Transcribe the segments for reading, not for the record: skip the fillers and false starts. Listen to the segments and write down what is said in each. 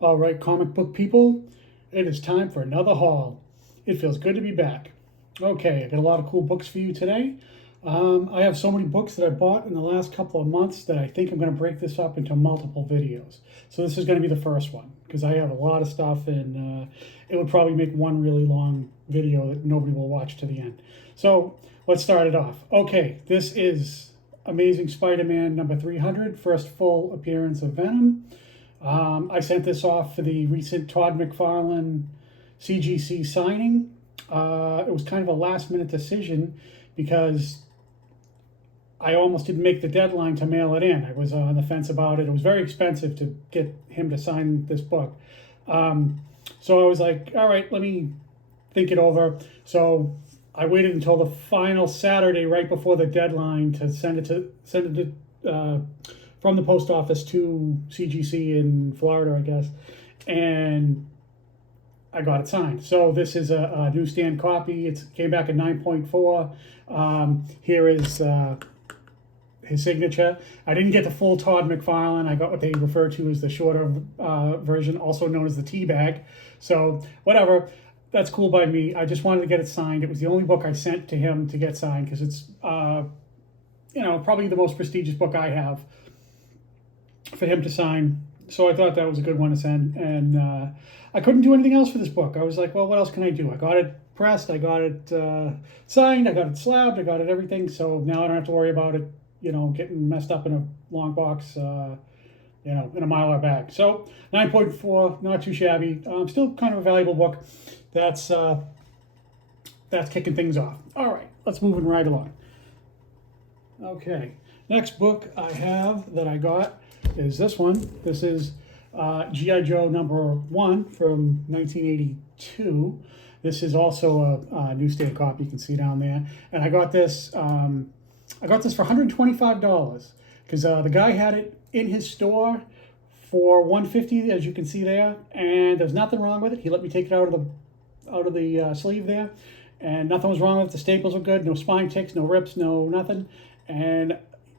All right, comic book people, it is time for another haul. It feels good to be back. Okay, I got a lot of cool books for you today. I have so many books that I bought in the last couple of months that I think I'm going to break this up into multiple videos. So this is going to be the first one because I have a lot of stuff and it would probably make one really long video that nobody will watch to the end. So let's start it off. Okay, this is Amazing Spider-Man number 300, first full appearance of Venom. I sent this off for the recent Todd McFarlane CGC signing. It was kind of a last minute decision because I almost didn't make the deadline to mail it in. I was on the fence about it. It was very expensive to get him to sign this book. So I was like, all right, let me think it over. So I waited until the final Saturday right before the deadline to send it from the post office to CGC in Florida, I guess, and I got it signed. So this is a newsstand copy. It came back at 9.4. Here is his signature. I didn't get the full Todd McFarlane. I got what they refer to as the shorter version, also known as the tea bag. So whatever. That's cool by me. I just wanted to get it signed. It was the only book I sent to him to get signed because it's, probably the most prestigious book I have for him to sign. So I thought that was a good one to send. And I couldn't do anything else for this book. I was like, well, what else can I do? I got it pressed. I got it signed. I got it slabbed. I got it everything. So now I don't have to worry about it, getting messed up in a long box, in a Mylar bag. So 9.4, not too shabby. Still kind of a valuable book. That's kicking things off. All right, let's move right along. Okay, next book I have that I got is this one. This is G.I. Joe #1 from 1982. This is also a newsstand copy. You can see down there. And I got this. I got this for $125 because the guy had it in his store for $150, as you can see there. And there's nothing wrong with it. He let me take it out of the sleeve there, and nothing was wrong with it. The staples were good. No spine ticks. No rips. No nothing. And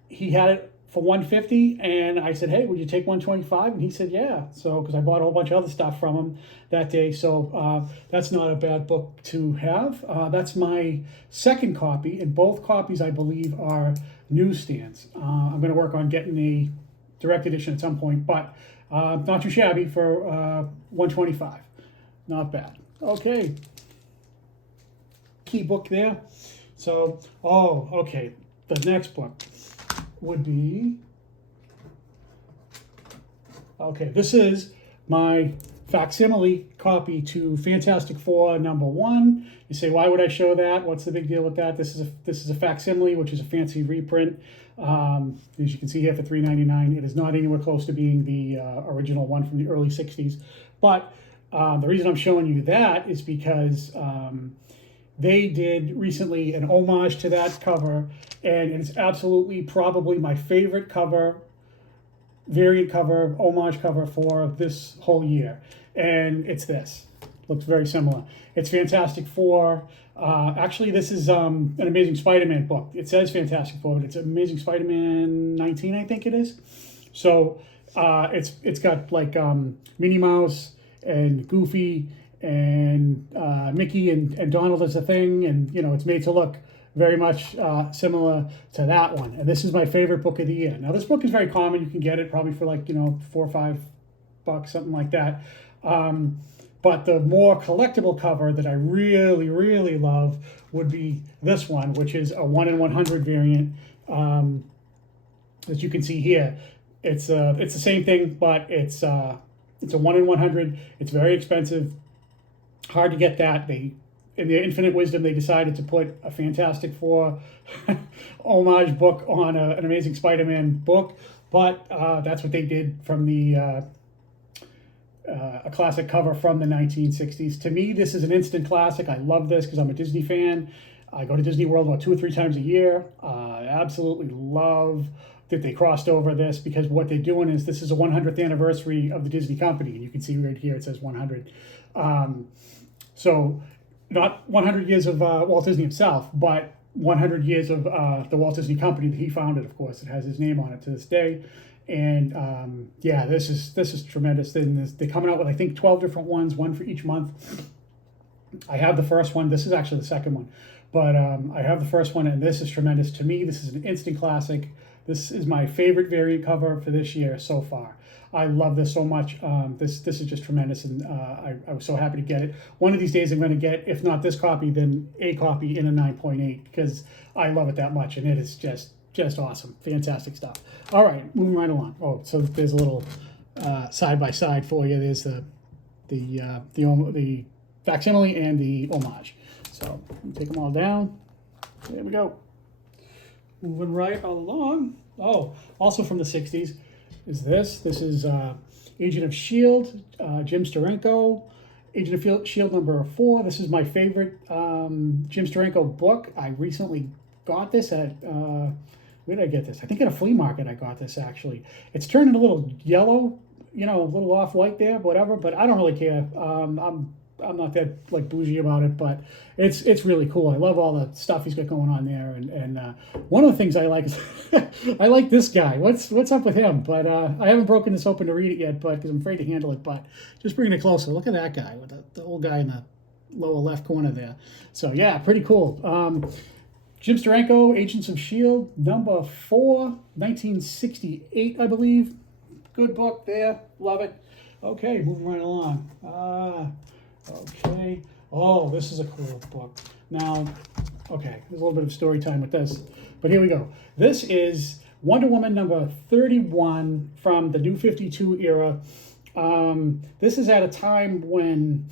he had it for $150, and I said, hey, would you take $125? And he said, yeah. So because I bought a whole bunch of other stuff from him that day, so that's not a bad book to have. That's my second copy, and both copies I believe are newsstands. I'm going to work on getting a direct edition at some point, but not too shabby for $125. Not bad. Okay, key book there. So, okay. The next book would be, okay, this is my facsimile copy to Fantastic Four #1. You say, why would I show that? What's the big deal with that? This is a facsimile, which is a fancy reprint. As you can see here for $3.99. It is not anywhere close to being the original one from the early 60s. But the reason I'm showing you that is because they did recently an homage to that cover, and it's absolutely probably my favorite cover, variant cover, homage cover for this whole year. And it's this. Looks very similar. It's Fantastic Four. Actually, this is an Amazing Spider-Man book. It says Fantastic Four, but it's Amazing Spider-Man 19, I think it is. So it's got like Minnie Mouse and Goofy and Mickey and Donald as a thing, and it's made to look very much similar to that one. And this is my favorite book of the year. Now, this book is very common. You can get it probably for like, $4 or $5, something like that. But the more collectible cover that I really, really love would be this one, which is a 1 in 100 variant. As you can see here, it's the same thing, but it's a 1 in 100. It's very expensive. Hard to get that. In their infinite wisdom, they decided to put a Fantastic Four homage book on an Amazing Spider-Man book, but that's what they did from a classic cover from the 1960s. To me, this is an instant classic. I love this because I'm a Disney fan. I go to Disney World about 2 or 3 times a year. I absolutely love that they crossed over this because what they're doing is this is a 100th anniversary of the Disney company, and you can see right here it says 100. So not 100 years of Walt Disney himself, but 100 years of the Walt Disney Company that he founded, of course. It has his name on it to this day. And yeah, this is tremendous. Then they're coming out with, I think, 12 different ones, one for each month. I have the first one. This is actually the second one, but I have the first one, and this is tremendous. To me, this is an instant classic. This is my favorite variant cover for this year so far. I love this so much. This is just tremendous, and I was so happy to get it. One of these days I'm going to get, if not this copy, then a copy in a 9.8, because I love it that much, and it is just awesome. Fantastic stuff. All right, moving right along. Oh, so there's a little side-by-side for you. There's the facsimile and the homage. So take them all down. There we go. Moving right along. Oh, also from the 60s is this. This is Agent of S.H.I.E.L.D., Jim Steranko, Agent of S.H.I.E.L.D. number 4. This is my favorite Jim Steranko book. I recently got this at, where did I get this? I think at a flea market I got this, actually. It's turning a little yellow, you know, a little off-white there, whatever, but I don't really care. I'm not that like bougie about it, but it's really cool. I love all the stuff he's got going on there, and one of the things I like is I like this guy. What's up with him? But I haven't broken this open to read it yet, but because I'm afraid to handle it. But just bringing it closer. Look at that guy with the old guy in the lower left corner there. So yeah, pretty cool. Jim Steranko, Agents of S.H.I.E.L.D., number 4, 1968, I believe. Good book there. Love it. Okay, moving right along. Okay. Oh, this is a cool book. Now, okay, there's a little bit of story time with this, but here we go. This is Wonder Woman number 31 from the New 52 era. This is at a time when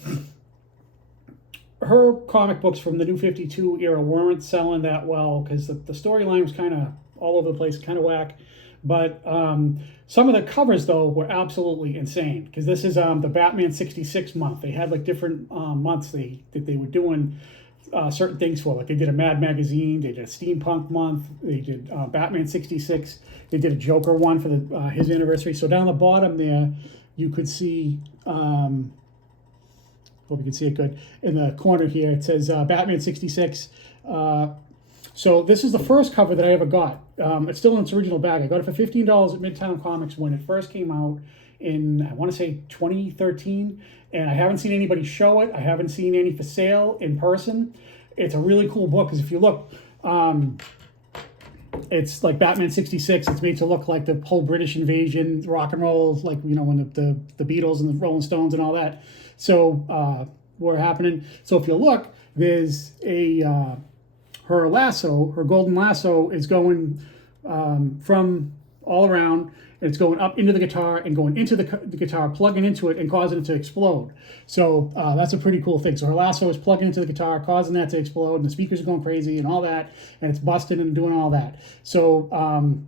her comic books from the New 52 era weren't selling that well, because the storyline was kind of all over the place, kind of whack. But some of the covers, though, were absolutely insane, because this is the Batman 66 month. They had like different months that they were doing certain things for. Like they did a Mad magazine, they did a steampunk month, they did Batman 66, they did a Joker one for his anniversary. So down the bottom there, you could see, hope you can see it good, in the corner here, it says Batman 66. So this is the first cover that I ever got. It's still in its original bag. I got it for $15 at Midtown Comics when it first came out in, I want to say, 2013. And I haven't seen anybody show it. I haven't seen any for sale in person. It's a really cool book, because if you look, it's like Batman 66. It's made to look like the whole British invasion, rock and roll, like, you know, when the Beatles and the Rolling Stones and all that. So were happening. So if you look, there's a... her lasso, her golden lasso, is going from all around, and it's going up into the guitar and going into the guitar, plugging into it and causing it to explode. So that's a pretty cool thing. So her lasso is plugging into the guitar, causing that to explode, and the speakers are going crazy and all that, and it's busting and doing all that. So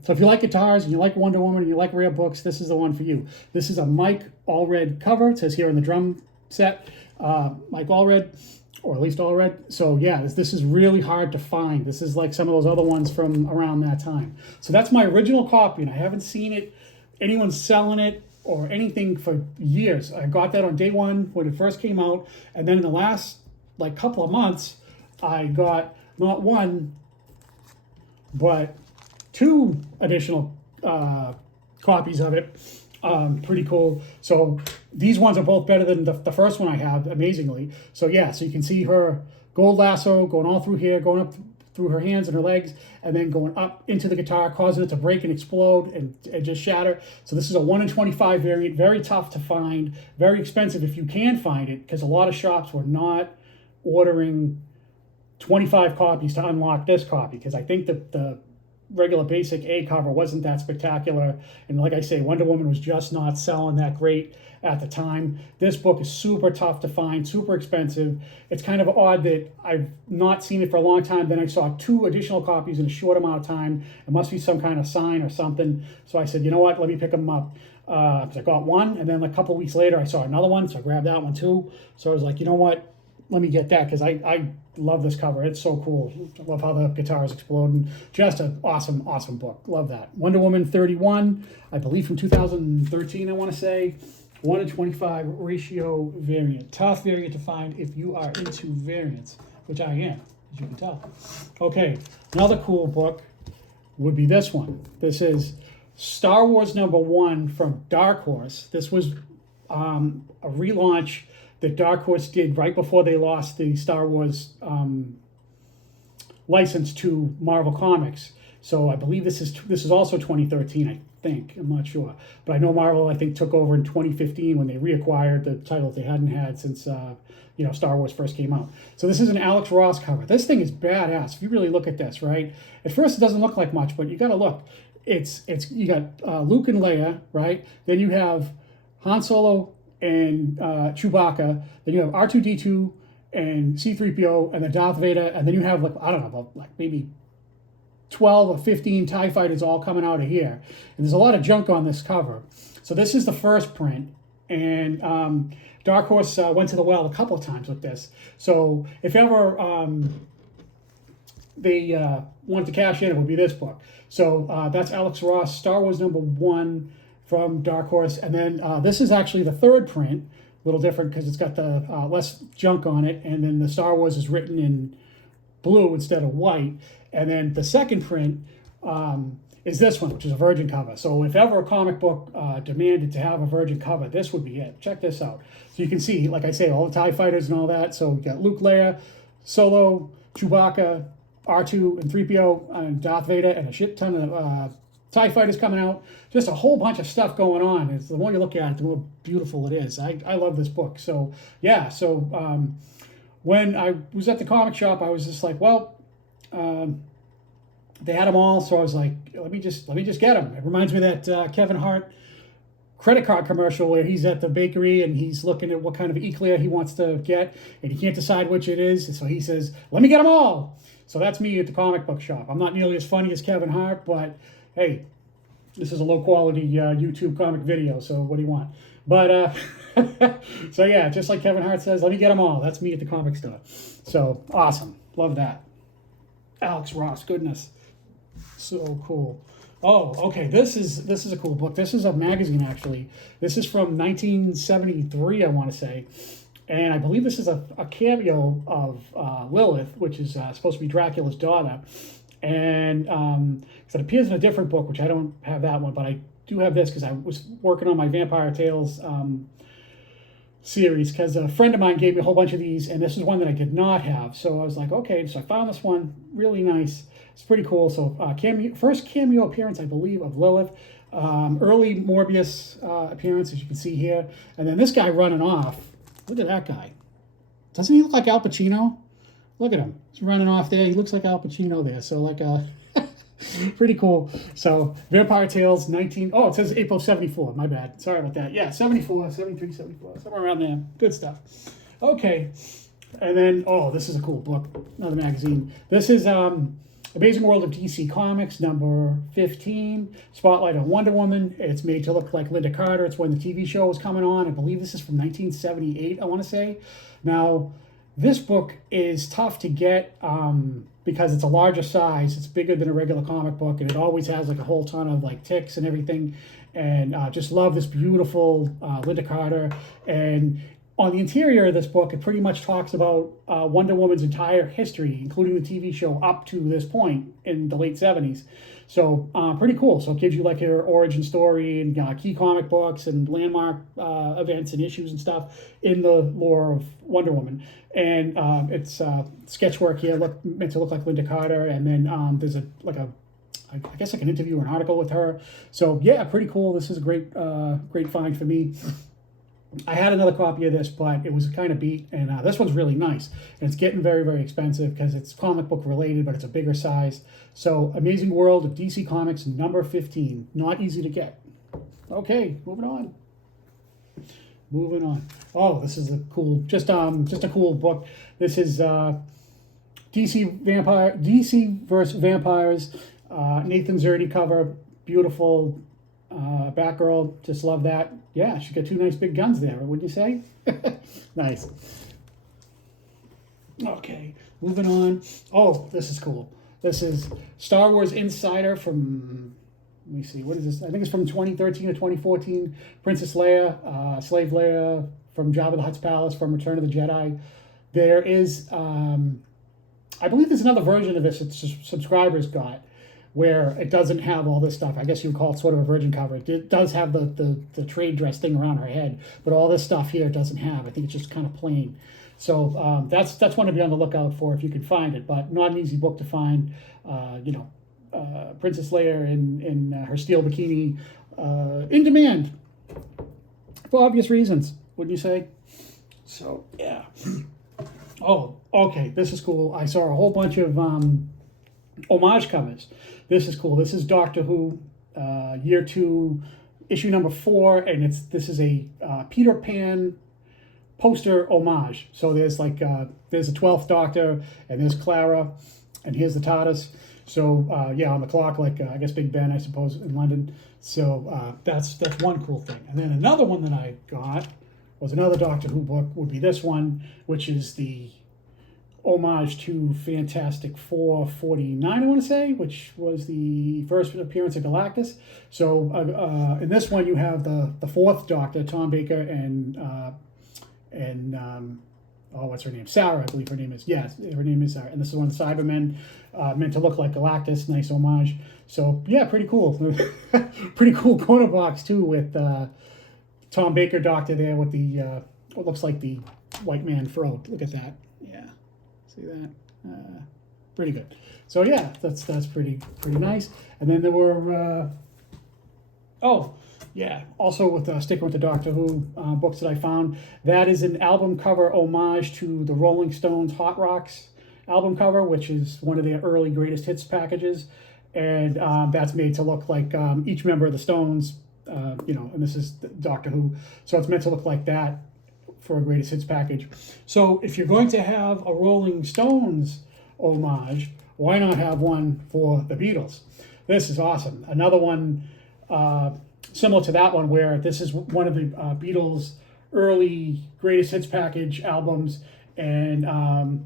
so if you like guitars and you like Wonder Woman and you like rare books, this is the one for you. This is a Mike Allred cover. It says here in the drum set, Mike Allred, or at least all red. So yeah, this is really hard to find. This is like some of those other ones from around that time. So that's my original copy, and I haven't seen anyone selling it or anything for years. I got that on day one when it first came out, and then in the last like couple of months, I got not one, but 2 additional copies of it. Pretty cool. So these ones are both better than the first one I have, amazingly. So yeah, so you can see her gold lasso going all through here, going up through her hands and her legs, and then going up into the guitar, causing it to break and explode and just shatter. So this is a 1 in 25 variant, very tough to find, very expensive if you can find it, because a lot of shops were not ordering 25 copies to unlock this copy, because I think that the regular basic A cover wasn't that spectacular, and like I say, Wonder Woman was just not selling that great at the time. This book is super tough to find, super expensive. It's kind of odd that I've not seen it for a long time. Then I saw 2 additional copies in a short amount of time. It must be some kind of sign or something. So I said, you know what, let me pick them up. Because I got one, and then a couple weeks later I saw another one, so I grabbed that one too. So I was like, you know what, let me get that, because I love this cover. It's so cool. I love how the guitar is exploding. Just an awesome, awesome book. Love that. Wonder Woman 31, I believe from 2013, I want to say. 1 in 25 ratio variant. Tough variant to find if you are into variants, which I am, as you can tell. Okay, another cool book would be this one. This is Star Wars #1 from Dark Horse. This was a relaunch that Dark Horse did right before they lost the Star Wars license to Marvel Comics. So I believe this is also 2013. I think, I'm not sure, but I know Marvel, I think, took over in 2015 when they reacquired the title they hadn't had since Star Wars first came out. So this is an Alex Ross cover. This thing is badass. If you really look at this, right? At first, it doesn't look like much, but you got to look. It's you got Luke and Leia, right? Then you have Han Solo and Chewbacca. Then you have R2-D2 and C-3PO and then Darth Vader, and then you have maybe 12 or 15 TIE fighters all coming out of here. And there's a lot of junk on this cover. So this is the first print, and Dark Horse went to the well a couple of times with this. So if ever they wanted to cash in, it would be this book. So that's Alex Ross, Star Wars #1 from Dark Horse. And then this is actually the third print, a little different because it's got the less junk on it. And then the Star Wars is written in blue instead of white. And then the second print is this one, which is a virgin cover. So if ever a comic book demanded to have a virgin cover, this would be it. Check this out. So you can see, like I say, all the TIE fighters and all that. So we got Luke, Leia, Solo, Chewbacca, R2 and 3PO, and Darth Vader, and a shit ton of TIE fighters coming out. Just a whole bunch of stuff going on. It's the more you look at it, the more beautiful it is. I love this book. So yeah, when I was at the comic shop, I was just like, well, they had them all, so I was like, let me just get them. It reminds me of that Kevin Hart credit card commercial where he's at the bakery and he's looking at what kind of eclair he wants to get, and he can't decide which it is, so he says, let me get them all. So that's me at the comic book shop. I'm not nearly as funny as Kevin Hart, but hey, this is a low quality YouTube comic video, so what do you want? But so yeah, just like Kevin Hart says, let me get them all. That's me at the comic store. So awesome, love that. Alex Ross, goodness, so cool. Oh, okay, this is a cool book. This is a magazine, actually. This is from 1973, I want to say, and I believe this is a cameo of Lilith, which is supposed to be Dracula's daughter, and it appears in a different book, which I don't have that one, but I do have this because I was working on my Vampire Tales series, because a friend of mine gave me a whole bunch of these, and this is one that I did not have. So I was like, okay, so I found this one, really nice. It's pretty cool. So first cameo appearance, I believe, of Lilith. Early Morbius appearance, as you can see here. And then this guy running off. Look at that guy. Doesn't he look like Al Pacino? Look at him. He's running off there. He looks like Al Pacino there. So like pretty cool. So Vampire Tales it says April 74. My bad. Sorry about that. Yeah, 74, 73, 74. Somewhere around there. Good stuff. Okay. And then, this is a cool book. Another magazine. This is Amazing World of DC Comics, number 15, Spotlight on Wonder Woman. It's made to look like Linda Carter. It's when the TV show was coming on. I believe this is from 1978, I want to say. Now, this book is tough to get because it's a larger size. It's bigger than a regular comic book, and it always has like a whole ton of like ticks and everything. And just love this beautiful Linda Carter. And on the interior of this book, it pretty much talks about Wonder Woman's entire history, including the TV show up to this point in the late 70s. So pretty cool. So it gives you like her origin story and key comic books and landmark events and issues and stuff in the lore of Wonder Woman. And it's sketch work here, meant to look like Linda Carter. And then there's I guess like an interview or an article with her. So yeah, pretty cool. This is a great find for me. I had another copy of this, but it was kind of beat, and this one's really nice. And it's getting very, very expensive because it's comic book related, but it's a bigger size. So Amazing World of DC Comics, number 15. Not easy to get. Okay, moving on. Oh, this is a cool, just a cool book. This is DC versus Vampires. Nathan Zerdy cover, beautiful. Batgirl, just love that. Yeah, she got two nice big guns there, wouldn't you say? Nice. Okay, moving on. Oh, this is cool. This is Star Wars Insider from, let me see, what is this? I think it's from 2013 or 2014. Princess Leia, Slave Leia from Jabba the Hutt's palace from Return of the Jedi. There is, I believe there's another version of this that subscribers got. where it doesn't have all this stuff. I guess you would call it sort of a virgin cover. It does have the trade dress thing around her head, but all this stuff here it doesn't have. I think it's just kind of plain. So that's one to be on the lookout for if you can find it, but not an easy book to find. Princess Leia in her steel bikini, in demand for obvious reasons, wouldn't you say? So yeah. Oh, okay, this is cool. I saw a whole bunch of homage covers. This is cool. This is Doctor Who, year 2, issue number 4, and this is a Peter Pan poster homage. So there's there's the 12th Doctor, and there's Clara, and here's the TARDIS. So yeah, on the clock, I guess Big Ben, I suppose, in London. So that's one cool thing. And then another one that I got was another Doctor Who book. Would be this one, which is the homage to Fantastic Four 49, I want to say, which was the first appearance of Galactus. So in this one, you have the 4th Doctor, Tom Baker, and what's her name? Sarah, I believe her name is. Yes, her name is Sarah. And this is one of the Cybermen, meant to look like Galactus. Nice homage. So yeah, pretty cool. Pretty cool corner box too, with Tom Baker Doctor there with the what looks like the white man throat. Look at that. Yeah, see that? Pretty good. So yeah, that's pretty nice. And then there were yeah, also with sticking with the Doctor Who books that I found, that is an album cover homage to the Rolling Stones Hot Rocks album cover, which is one of their early greatest hits packages, and that's made to look like each member of the Stones, and this is Doctor Who, so it's meant to look like that for a greatest hits package. So if you're going to have a Rolling Stones homage, why not have one for the Beatles? This is awesome. Another one similar to that one, where this is one of the Beatles' early greatest hits package albums, and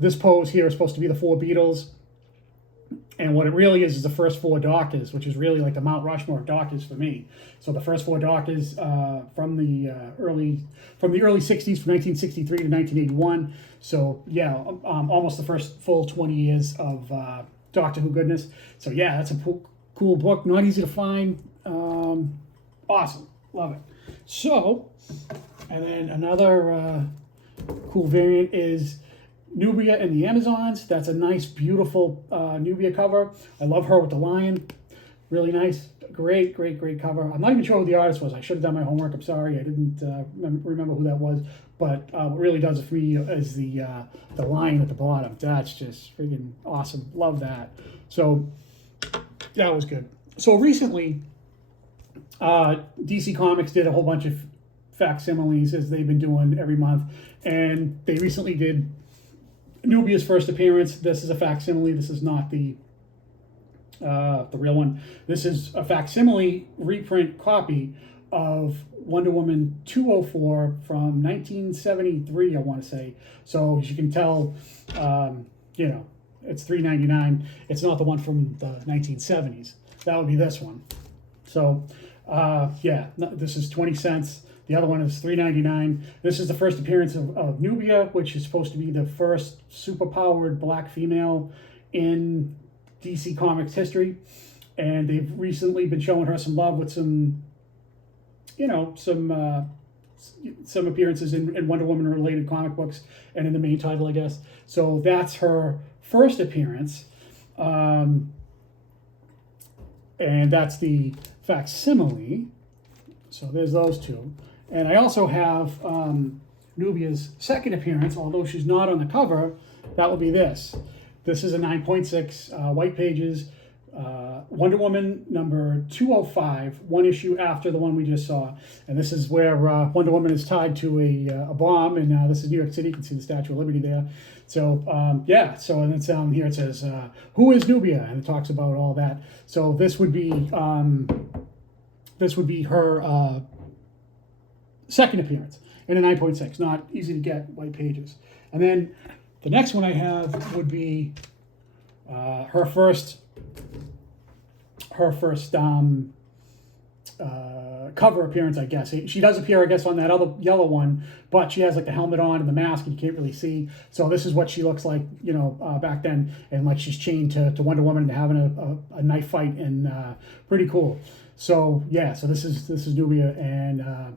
this pose here is supposed to be the 4 Beatles, and what it really is the first 4 Doctors, which is really like the Mount Rushmore of Doctors for me. So the first 4 Doctors from the early 60s, from 1963 to 1981. So yeah, almost the first full 20 years of Doctor Who goodness. So yeah, that's a cool book, not easy to find. Awesome, love it. So, and then another cool variant is Nubia and the Amazons. That's a nice, beautiful Nubia cover. I love her with the lion. Really nice. Great cover. I'm not even sure who the artist was. I should have done my homework. I'm sorry. I didn't remember who that was. But what really does it for me is the lion at the bottom. That's just freaking awesome. Love that. So that was good. So recently, DC Comics did a whole bunch of facsimiles, as they've been doing every month. And they recently did Nubia's first appearance. This is a facsimile. This is not the real one. This is a facsimile reprint copy of Wonder Woman 204 from 1973, I want to say. So as you can tell, it's $3.99. It's not the one from the 1970s. That would be this one. So this is 20 cents. The other one is $3.99. This is the first appearance of Nubia, which is supposed to be the first superpowered black female in DC Comics history. And they've recently been showing her some love with some appearances in Wonder Woman related comic books and in the main title, I guess. So that's her first appearance. And that's the facsimile. So there's those two. And I also have Nubia's second appearance, although she's not on the cover. That will be this. This is a 9.6 white pages Wonder Woman number 205, one issue after the one we just saw. And this is where Wonder Woman is tied to a bomb, and this is New York City. You can see the Statue of Liberty there. So so and it's here it says, "Who is Nubia?" and it talks about all that. So this would be her second appearance in a 9.6. Not easy to get white pages. And then the next one I have would be her first cover appearance, I guess. She does appear, I guess, on that other yellow one, but she has like the helmet on and the mask, and you can't really see. So this is what she looks like, back then, and like she's chained to Wonder Woman and having a knife fight, and pretty cool. So yeah, so this is Nubia, and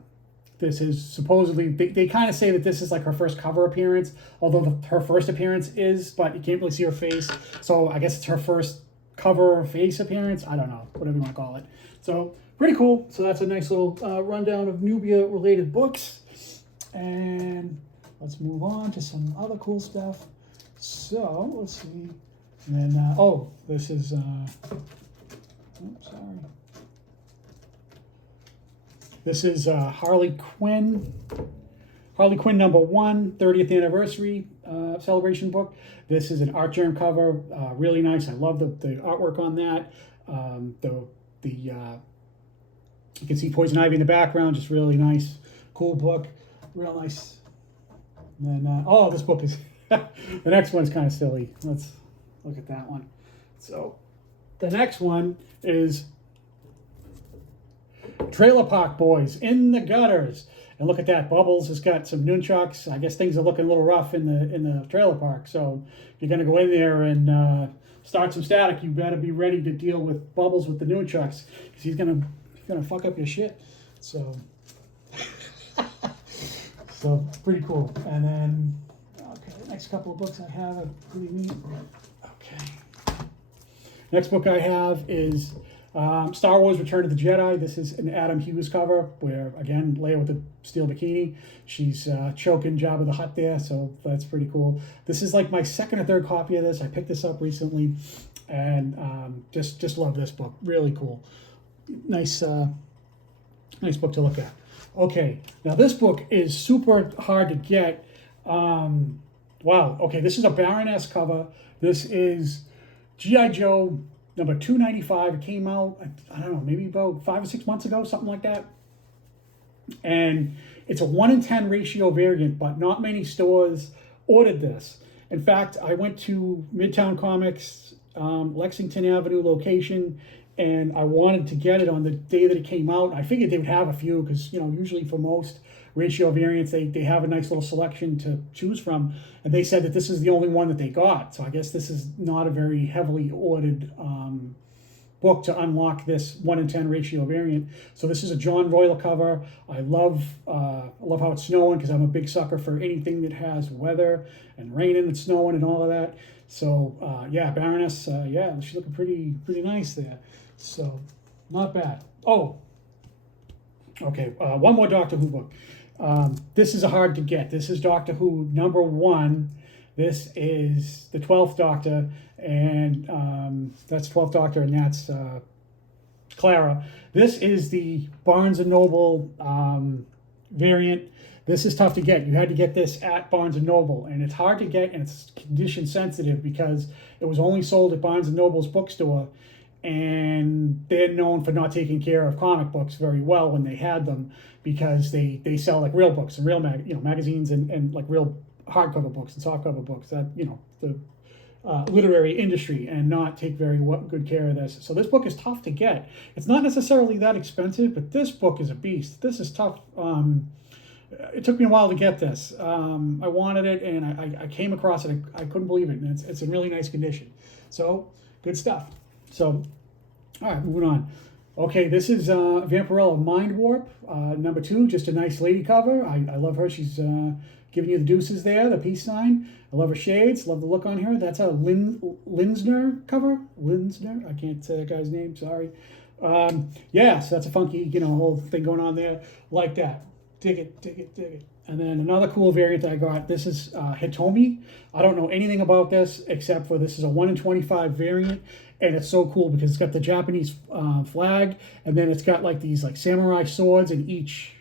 this is supposedly, they kind of say that this is like her first cover appearance, although her first appearance is, but you can't really see her face. So I guess it's her first cover face appearance. I don't know, whatever you want to call it. So pretty cool. So that's a nice little rundown of Nubia related books. And let's move on to some other cool stuff. So let's see. And then, this is, sorry. This is Harley Quinn. Harley Quinn #1, 30th anniversary celebration book. This is an art germ cover, really nice. I love the artwork on that. You can see Poison Ivy in the background, just really nice, cool book, real nice. And then, this book is, the next one's kind of silly. Let's look at that one. So the next one is Trailer Park Boys in the Gutters. And look at that, Bubbles has got some nunchucks. I guess things are looking a little rough in the trailer park. So if you're gonna go in there and start some static, you better be ready to deal with Bubbles with the nunchucks, because he's gonna fuck up your shit. So so pretty cool. And then the next couple of books I have are pretty neat. Okay. Next book I have is Star Wars Return of the Jedi. This is an Adam Hughes cover where, again, Leia with the steel bikini. She's choking Jabba the Hutt there, so that's pretty cool. This is like my second or third copy of this. I picked this up recently, and just love this book. Really cool. Nice book to look at. Okay, now this book is super hard to get. Wow, okay, this is a Baroness cover. This is G.I. Joe number 295. It came out, I don't know, maybe about 5 or 6 months ago, something like that. And it's a 1-in-10 ratio variant, but not many stores ordered this. In fact, I went to Midtown Comics, Lexington Avenue location, and I wanted to get it on the day that it came out. I figured they would have a few because, usually for most ratio variants, they have a nice little selection to choose from. And they said that this is the only one that they got. So I guess this is not a very heavily ordered book to unlock this 1-in-10 ratio variant. So this is a John Royal cover. I love how it's snowing, because I'm a big sucker for anything that has weather and raining and snowing and all of that. So yeah, Baroness, yeah, she's looking pretty nice there. So not bad. Oh, okay, one more Doctor Who book. This is a hard to get. This is Doctor Who #1. This is the 12th Doctor, and that's 12th Doctor, and that's Clara. This is the Barnes & Noble variant. This is tough to get. You had to get this at Barnes & Noble, and it's hard to get, and it's condition sensitive because it was only sold at Barnes & Noble's bookstore, and they're known for not taking care of comic books very well when they had them, because they sell like real books and real magazines and like real hardcover books and softcover books, that the literary industry, and not take very good care of this. So this book is tough to get. It's not necessarily that expensive, but this book is a beast. This is tough. It took me a while to get this. I wanted it, and I came across it. I couldn't believe it, and it's in really nice condition. So good stuff. So, all right, moving on. Okay, this is Vampirella Mind Warp, #2, just a nice lady cover. I love her. She's giving you the deuces there, the peace sign. I love her shades, love the look on her. That's a Linsner cover. Linsner, I can't say that guy's name, sorry. Yeah, so that's a funky, whole thing going on there, like that. Dig it. And then another cool variant that I got, this is Hitomi. I don't know anything about this except for this is a 1-in-25 variant, and it's so cool because it's got the Japanese flag, and then it's got like these like samurai swords, and each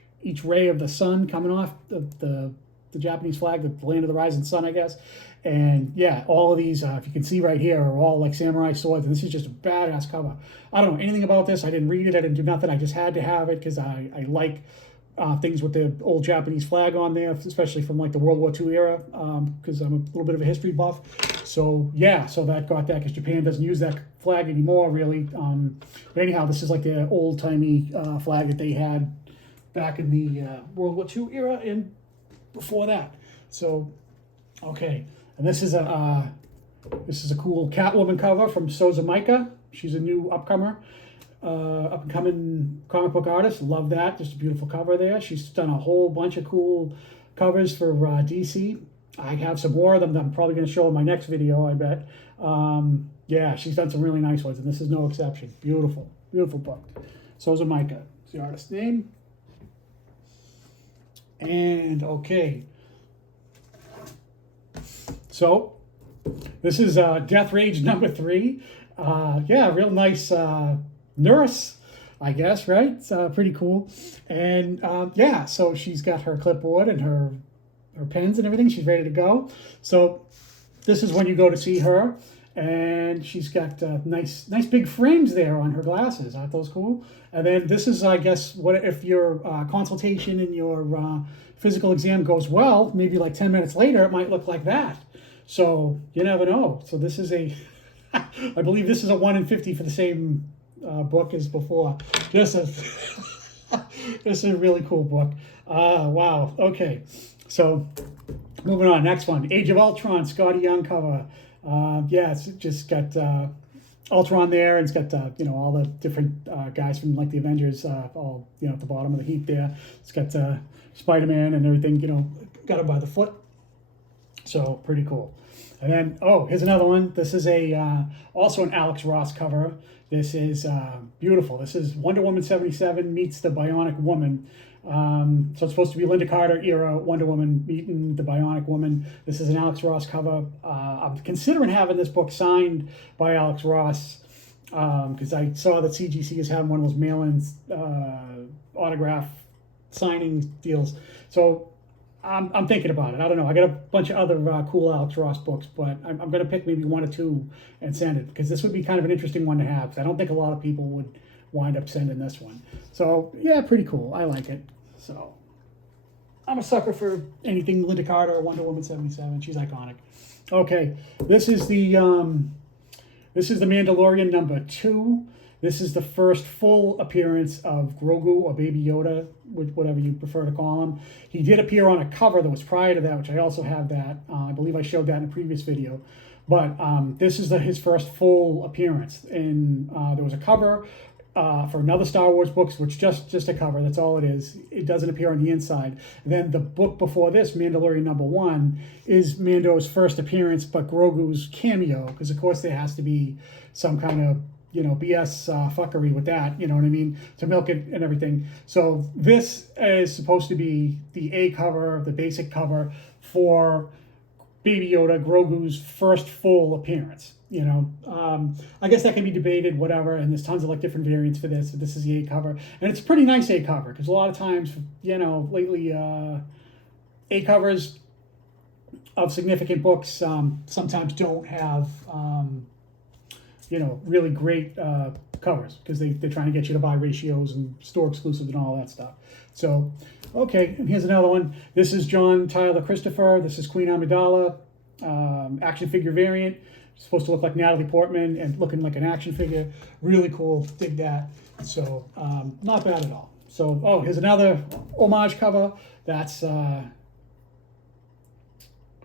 ray of the sun coming off the Japanese flag, the land of the rising sun, I guess. And yeah, all of these, if you can see right here, are all like samurai swords, and this is just a badass cover. I don't know anything about this. I didn't read it. I didn't do nothing. I just had to have it because I like things with the old Japanese flag on there, especially from like the World War II era, because I'm a little bit of a history buff. So yeah, so that got that because Japan doesn't use that flag anymore, really. But anyhow, this is like the old-timey flag that they had back in the World War II era and before that. So, okay, and this is a cool Catwoman cover from Souza Micah. She's a new up-and-coming comic book artist. Love that. Just a beautiful cover there. She's done a whole bunch of cool covers for DC. I have some more of them that I'm probably going to show in my next video, I bet. Yeah, she's done some really nice ones, and this is no exception. Beautiful, beautiful book. Souza Micah is the artist's name. And, okay. So, this is Death Rage number 3. Yeah, real nice nurse, I guess, right? It's pretty cool. And, yeah, so she's got her clipboard and her pens and everything. She's ready to go. So this is when you go to see her, and she's got nice big frames there on her glasses. Aren't those cool? And then this is, I guess, what if your consultation and your physical exam goes well, maybe like 10 minutes later, it might look like that. So you never know. So this is a, I believe this is a 1 in 50 for the same book as before. This is a really cool book. Wow. Okay. So, moving on, next one, Age of Ultron, Scotty Young cover. Yeah, it's just got Ultron there, and it's got all the different guys from like the Avengers, all at the bottom of the heap there. It's got Spider-Man and everything, got him by the foot. So pretty cool. And then here's another one. This is a also an Alex Ross cover. This is beautiful. This is Wonder Woman 77 meets the Bionic Woman. So it's supposed to be Linda Carter era Wonder Woman meeting the Bionic Woman. This is an Alex Ross cover. I'm considering having this book signed by Alex Ross because I saw that CGC is having one of those mail-ins autograph signing deals. So I'm thinking about it. I don't know. I got a bunch of other cool Alex Ross books, but I'm going to pick maybe 1 or 2 and send it because this would be kind of an interesting one to have. 'Cause I don't think a lot of people would wind up sending this one. So yeah, pretty cool. I like it. So I'm a sucker for anything Linda Carter or Wonder Woman 77. She's iconic. Okay, this is the Mandalorian number 2. This is the first full appearance of Grogu or Baby Yoda, whatever you prefer to call him. He did appear on a cover that was prior to that, which I also have that. I believe I showed that in a previous video. But this is his first full appearance. And there was a cover for another Star Wars books, which just a cover. That's all it is. It doesn't appear on the inside. Then the book before this, Mandalorian number 1, is Mando's first appearance, but Grogu's cameo, because of course there has to be some kind of BS fuckery with that, you know what I mean, to milk it and everything. So this is supposed to be the A cover, the basic cover for Baby Yoda, Grogu's first full appearance. I guess that can be debated, whatever, and there's tons of like different variants for this. But this is the A cover, and it's a pretty nice A cover because a lot of times, lately, A covers of significant books sometimes don't have, really great covers because they're trying to get you to buy ratios and store exclusives and all that stuff. So, okay, and here's another one. This is John Tyler Christopher. This is Queen Amidala, action figure variant. It's supposed to look like Natalie Portman and looking like an action figure. Really cool. Dig that. So, not bad at all. So, here's another Homage cover. That's,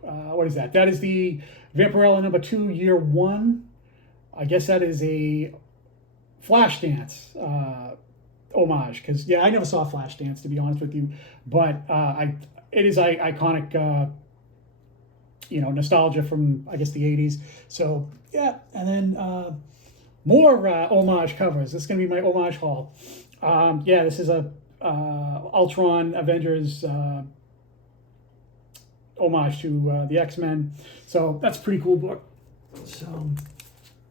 what is that? That is the Vampirella number 2, year 1. I guess that is a Flashdance homage, because I never saw Flashdance, to be honest with you, but it is iconic, nostalgia from I guess the 80s. So yeah, and then more homage covers. This is gonna be my homage haul. Yeah, this is a Ultron Avengers homage to the X-Men. So that's a pretty cool book. So.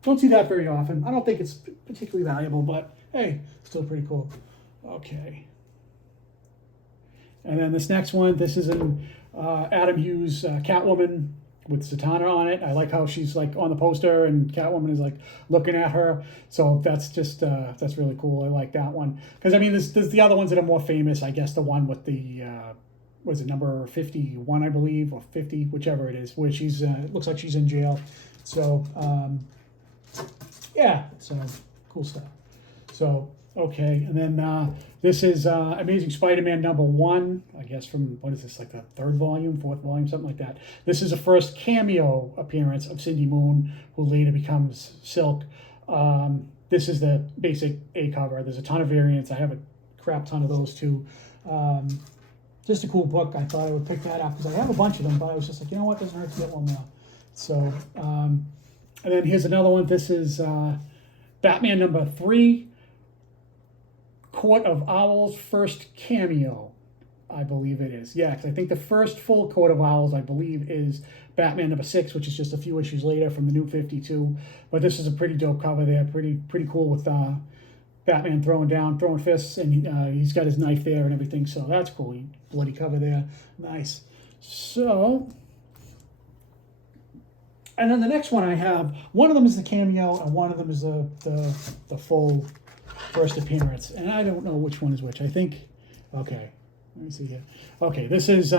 Don't see that very often. I don't think it's particularly valuable, but hey, still pretty cool. Okay. And then this next one, this is an Adam Hughes Catwoman with Zatanna on it. I like how she's like on the poster and Catwoman is like looking at her. So that's just, that's really cool. I like that one. Because I mean, there's the other ones that are more famous. I guess the one with the what is it, number 51, I believe, or 50, whichever it is, where she's, it looks like she's in jail. So, yeah, so cool stuff. So, okay, and then this is Amazing Spider-Man #1, I guess from, what is this, like the 3rd volume, 4th volume, something like that. This is the first cameo appearance of Cindy Moon, who later becomes Silk. This is the basic A cover. There's a ton of variants. I have a crap ton of those too. Just a cool book. I thought I would pick that up because I have a bunch of them, but I was just like, you know what, doesn't hurt to get one more. So, and then here's another one. This is Batman #3, Court of Owls, first cameo, I believe it is. Yeah, because I think the first full Court of Owls, I believe, is Batman #6, which is just a few issues later from the New 52. But this is a pretty dope cover there. Pretty cool with Batman throwing fists, and he's got his knife there and everything. So that's cool. Bloody cover there. Nice. So, and then the next one I have, one of them is the cameo, and one of them is the full first appearance. And I don't know which one is which. I think, okay, let me see here. Okay, this is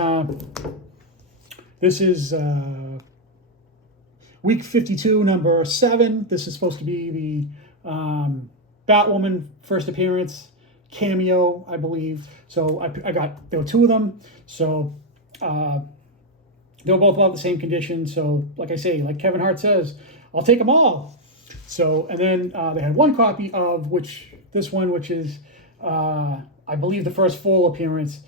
week 52, number 7. This is supposed to be the Batwoman first appearance cameo, I believe. So there were 2 of them. So they were both about the same condition. So like I say, like Kevin Hart says, I'll take them all. So, and then they had 1 copy of this one, which is, I believe, the first full appearance,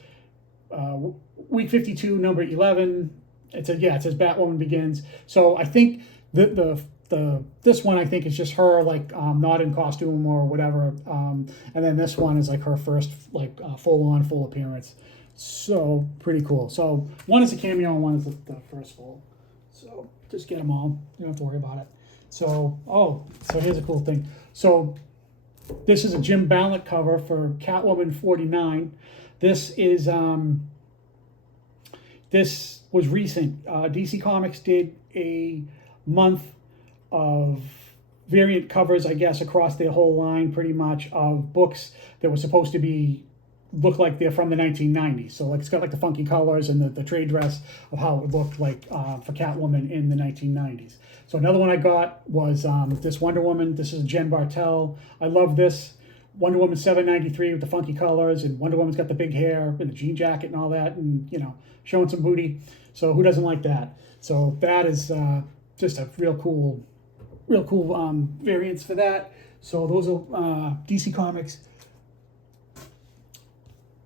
week 52, number 11. It says Batwoman Begins. So I think this one I think is just her like not in costume or whatever, and then this one is like her first like full appearance. So pretty cool. So one is a cameo and one is the first full. So just get them all. You don't have to worry about it. So so here's a cool thing. So this is a Jim Ballant cover for Catwoman 49. This is this was recent. DC Comics did a month of variant covers, I guess, across their whole line, pretty much, of books that were supposed to look like they're from the 1990s. So like it's got like the funky colors and the trade dress of how it looked like for Catwoman in the 1990s. So another one I got was this Wonder Woman. This is Jen Bartel. I love this. Wonder Woman 793 with the funky colors, and Wonder Woman's got the big hair and the jean jacket and all that, and showing some booty. So who doesn't like that? So that is just a real cool variants for that. So those are DC Comics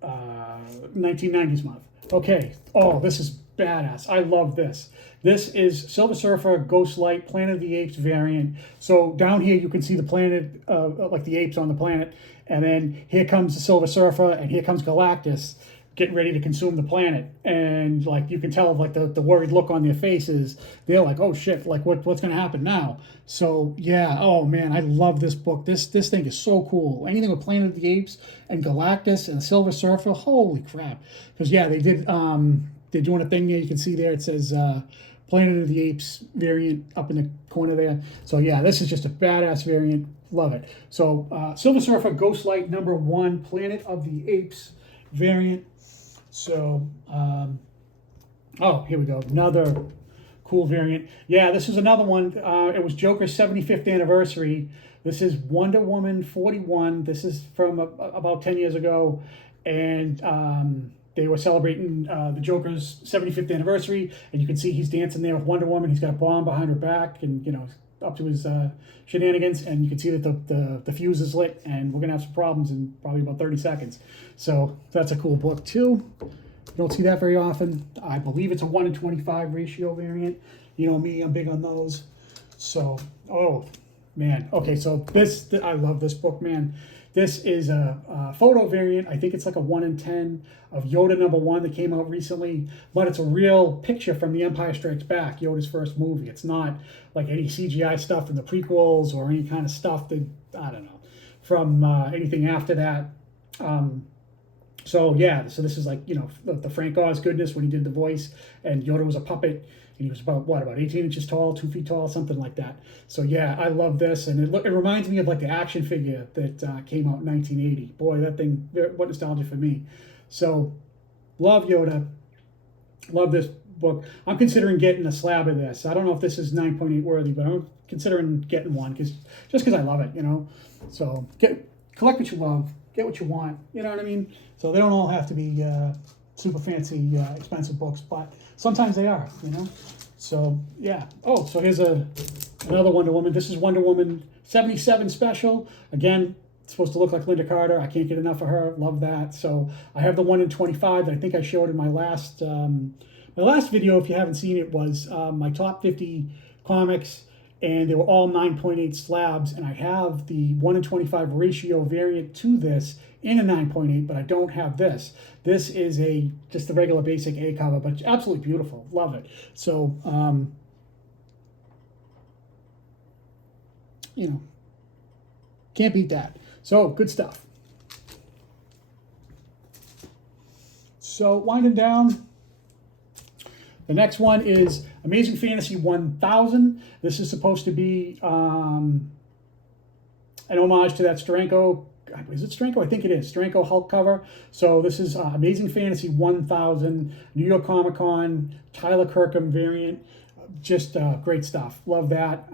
1990s month. Okay. Oh, this is badass. I love this. This is Silver Surfer, Ghostlight, Planet of the Apes variant. So down here you can see the planet, like the apes on the planet, and then here comes the Silver Surfer, and here comes Galactus getting ready to consume the planet. And like you can tell, like the worried look on their faces. They're like, oh shit, like what's gonna happen now? So yeah, oh man, I love this book. This thing is so cool. Anything with Planet of the Apes and Galactus and Silver Surfer, holy crap. Because yeah, they did they're doing a thing there. You can see there it says Planet of the Apes variant up in the corner there. So yeah, this is just a badass variant. Love it. So Silver Surfer, Ghostlight #1, Planet of the Apes variant. So, here we go. Another cool variant. Yeah, this is another one. It was Joker's 75th anniversary. This is Wonder Woman 41. This is from about 10 years ago. And they were celebrating the Joker's 75th anniversary. And you can see he's dancing there with Wonder Woman. He's got a bomb behind her back and, up to his shenanigans. And you can see that the fuse is lit. And we're going to have some problems in probably about 30 seconds. So that's a cool book, too. You don't see that very often. I believe it's a 1 in 25 ratio variant. You know me, I'm big on those. So, oh, man. Okay, so I love this book, man. This is a photo variant. I think it's like a 1 in 10 of Yoda #1 that came out recently. But it's a real picture from The Empire Strikes Back, Yoda's first movie. It's not like any CGI stuff from the prequels or any kind of stuff that, I don't know, from anything after that. So yeah, so this is like, the Frank Oz goodness when he did the voice, and Yoda was a puppet, and he was about 18 inches tall, 2 feet tall, something like that. So yeah, I love this, and it reminds me of like the action figure that came out in 1980. Boy, that thing, what nostalgia for me. So love Yoda. Love this book. I'm considering getting a slab of this. I don't know if this is 9.8 worthy, but I'm considering getting one just because I love it, you know. So collect what you love, get what you want, you know what I mean. So they don't all have to be super fancy, expensive books, but sometimes they are, you know. So yeah. Oh, so here's another Wonder Woman. This is Wonder Woman 77 special. Again, it's supposed to look like Linda Carter. I can't get enough of her. Love that. So I have the 1 in 25 that I think I showed in my last video. If you haven't seen it, was my top 50 comics, and they were all 9.8 slabs. And I have the 1 in 25 ratio variant to this in a 9.8, but I don't have this. This is just the regular basic A cover, but absolutely beautiful. Love it. So you know, can't beat that. So good stuff. So winding down, the next one is Amazing Fantasy 1000. This is supposed to be an homage to that Steranko. Is it Steranko? I think it is. Steranko Hulk cover. So this is Amazing Fantasy 1000, New York Comic Con, Tyler Kirkham variant. Just great stuff. Love that.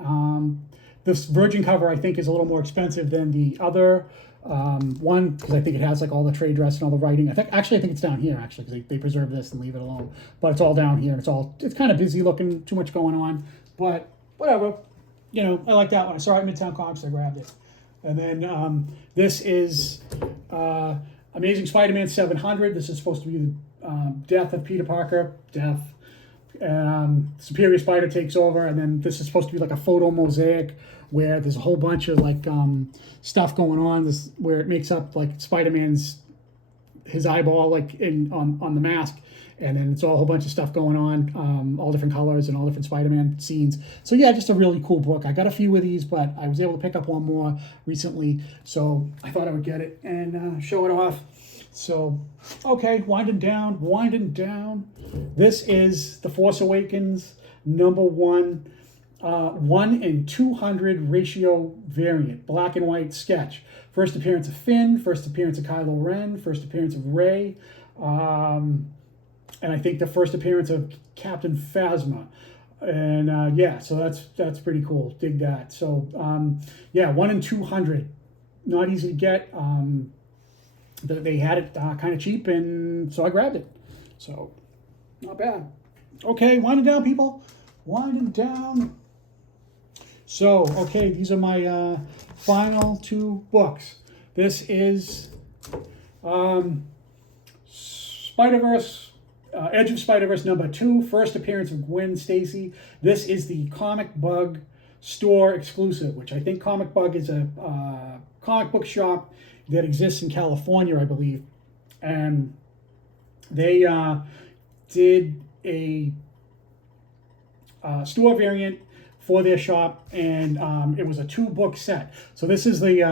This Virgin cover, I think, is a little more expensive than the other one, because I think it has like all the trade dress and all the writing. I think it's down here actually, because they preserve this and leave it alone. But it's all down here, and it's kind of busy looking, too much going on. But whatever, you know, I like that one. I saw it at Midtown Comics, I grabbed it. And then this is Amazing Spider-Man 700. This is supposed to be the death of Peter Parker. Death. Superior Spider takes over, and then this is supposed to be like a photo mosaic where there's a whole bunch of like stuff going on. This where it makes up like Spider-Man's his eyeball like on the mask, and then it's all a whole bunch of stuff going on, all different colors and all different Spider-Man scenes. So yeah, just a really cool book. I got a few of these, but I was able to pick up one more recently, so I thought I would get it and show it off. So, okay, winding down. This is The Force Awakens #1, 1 in 200 ratio variant, black and white sketch. First appearance of Finn, first appearance of Kylo Ren, first appearance of Rey, and I think the first appearance of Captain Phasma. And yeah, so that's pretty cool. Dig that. So yeah, 1 in 200, not easy to get. They had it kind of cheap, and so I grabbed it. So, not bad. Okay, winding down, people. Winding down. So, okay, these are my final 2 books. This is Spider-Verse, Edge of Spider-Verse #2, first appearance of Gwen Stacy. This is the Comic Bug store exclusive, which I think Comic Bug is a comic book shop that exists in California, I believe. And they did a store variant for their shop, and it was a 2-book set. So this is the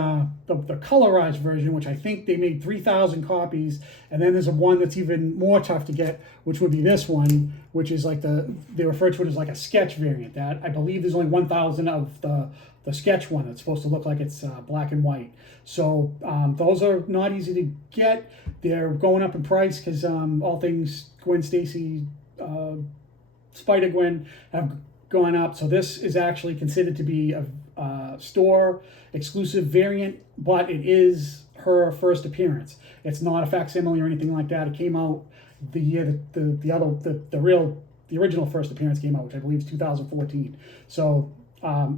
colorized version, which I think they made 3,000 copies, and then there's one that's even more tough to get, which would be this one, which is like they refer to it as like a sketch variant. That I believe there's only 1,000 of the sketch one that's supposed to look like it's black and white. So those are not easy to get. They're going up in price because all things Gwen Stacy, Spider-Gwen have gone up. So this is actually considered to be a store exclusive variant, but it is her first appearance. It's not a facsimile or anything like that. It came out the year that the original first appearance came out, which I believe is 2014. So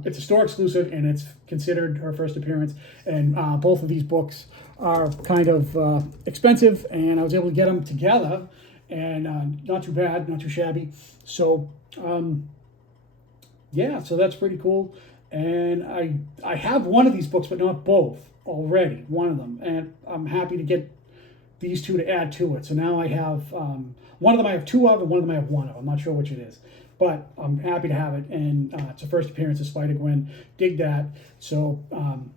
it's a store exclusive, and it's considered her first appearance. And both of these books are kind of expensive, and I was able to get them together, and not too bad, not too shabby. So yeah, so that's pretty cool. And I have one of these books, but not both already, one of them. And I'm happy to get these 2 to add to it. So now I have, one of them I have 2 of, and one of them I have 1 of. I'm not sure which it is. But I'm happy to have it, and it's a first appearance of Spider-Gwen. Dig that. So,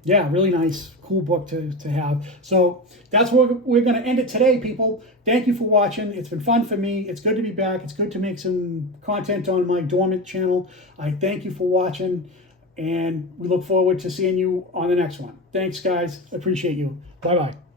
yeah, really nice, cool book to have. So that's where we're going to end it today, people. Thank you for watching. It's been fun for me. It's good to be back. It's good to make some content on my dormant channel. I thank you for watching, and we look forward to seeing you on the next one. Thanks, guys. Appreciate you. Bye-bye.